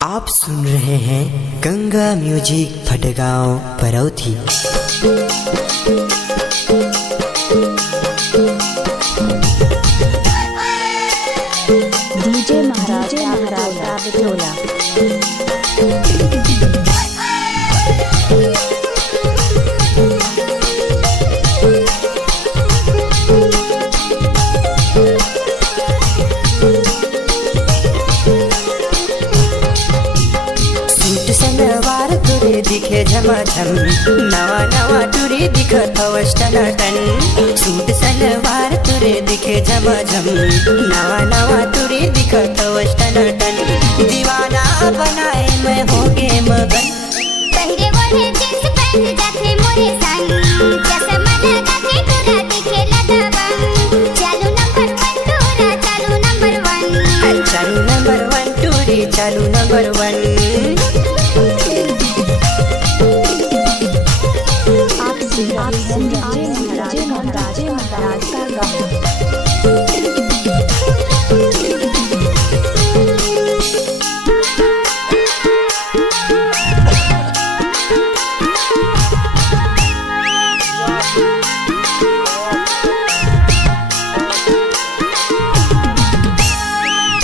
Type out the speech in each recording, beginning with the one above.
आप सुन रहे हैं गंगा म्यूजिक भटगांव परौथी। डीजे महाराज बिटोला। सलवार तुरे दिखे झमाझम, नवा नवा तुरे दिखत हवस टनाटन। सूट सलवार तुरे दिखे झमाझम, नवा नवा तुरे दिखत हवस टनाटन। दीवाना बनाए मैं होगे मगन, पहरे ओढ़े जींस पैंट जाथे मोरे संग, चश्मा लगाथे तोरा दिखेला दबंग। चालू नंबर 1 तोरा चालू नंबर 1, चालू नंबर 1 तुरे चालू नंबर 1। महाराज का गाना।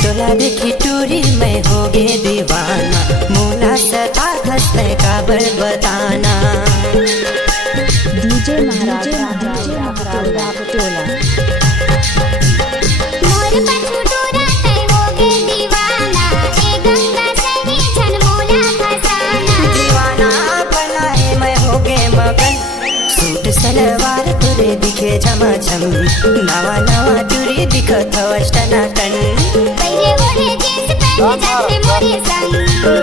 तोला देखी टूरी मैं होगे दीवाना, मोला सता खस्ते काबर बताना। डीजे महाराज बिटोला। मोर पछू तोरा तै होगे दीवाना, ए गंगा सनी छन मोला फसाना। दीवाना बनाए मैं होगे मगन, सूट सलवार तुरे दिखे झमाझम, नवा नवा तुरे दिखत हवस टनाटन। पहरे ओढ़े जींस पैंट जाथे मोरे संग,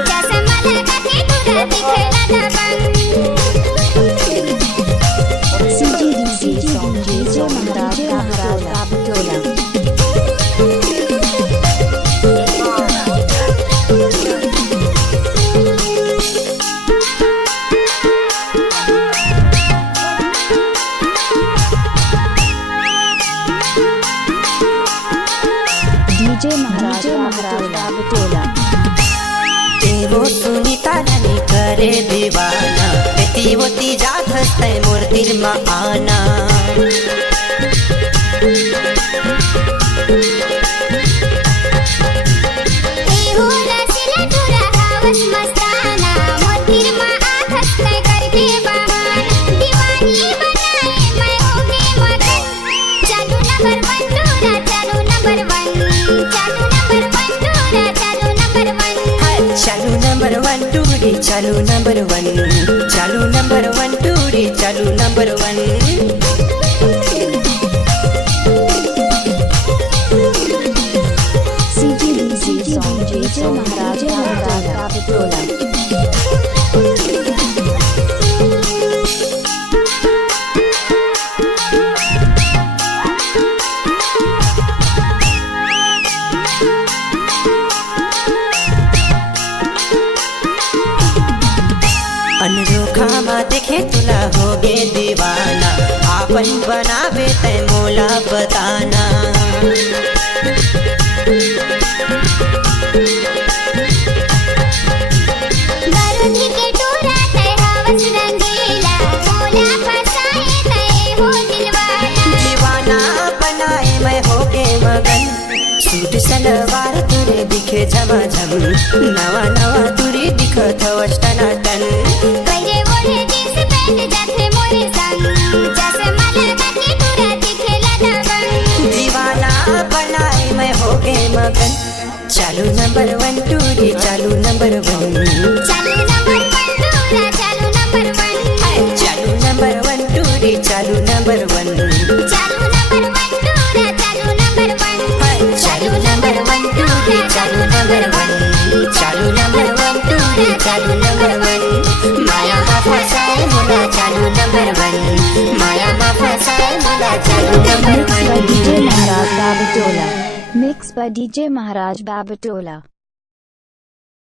चश्मा लगाथे तोरा दिखेला दबंग। डीजे महाराज बिटोला। डीजे महाराज बिटोला। एगो सुनीता रानी करे दीवाना, एती ओती जात हस्ते मोर दिल में आना। ए हो रसिला तोरा हवस मस्ताना, मोर दिल में आत हस्ते करके बहाना। दीवानी बनाए मैं होगे मगन, चालू नंबर 1 तोरा चालू नंबर 1, चालू नंबर 1 तोरा चालू नंबर 1। चालू नंबर 1 टूरी चालू नंबर 1, चालू नंबर 1 टूरी चालू नंबर 1। डीजे महाराज बिटोला। अनरोखा मा देखे तुला होगे दीवाना, आपन बनावे तै मोला बताना। बारूदी के टोरा तै हवस रंगीला, मोला फसाए तै हो दिलवाना। दीवाना बनाए मैं होगे मगन, सूट सलवार तुरे दिखे झमाझम, नवा नवा तुरे दिखत हवस टनाटन। पहरे ओढ़े जींस पैंट जाथे मोरे संग, चश्मा लगाथे तोरा दिखेला दबंग। दीवाना बनाए मैं होगे मगन, चालू नंबर 1 टूरी चालू नंबर 1, चालू नंबर 1 तोरा चालू नंबर 1, चालू नंबर 1 टूरी चालू नंबर 1, चालू नंबर 1 तोरा चालू नंबर 1, चालू नंबर 1 टूरी चालू नंबर 1, चालू नंबर 1 टूरी चालू नंबर 1। माया मा फसाए मोला चालू नंबर 1, माया मा फसाए मोला चालू नंबर 1। डीजे महाराज बिटोला। मिक्स पर डीजे महाराज बिटोला।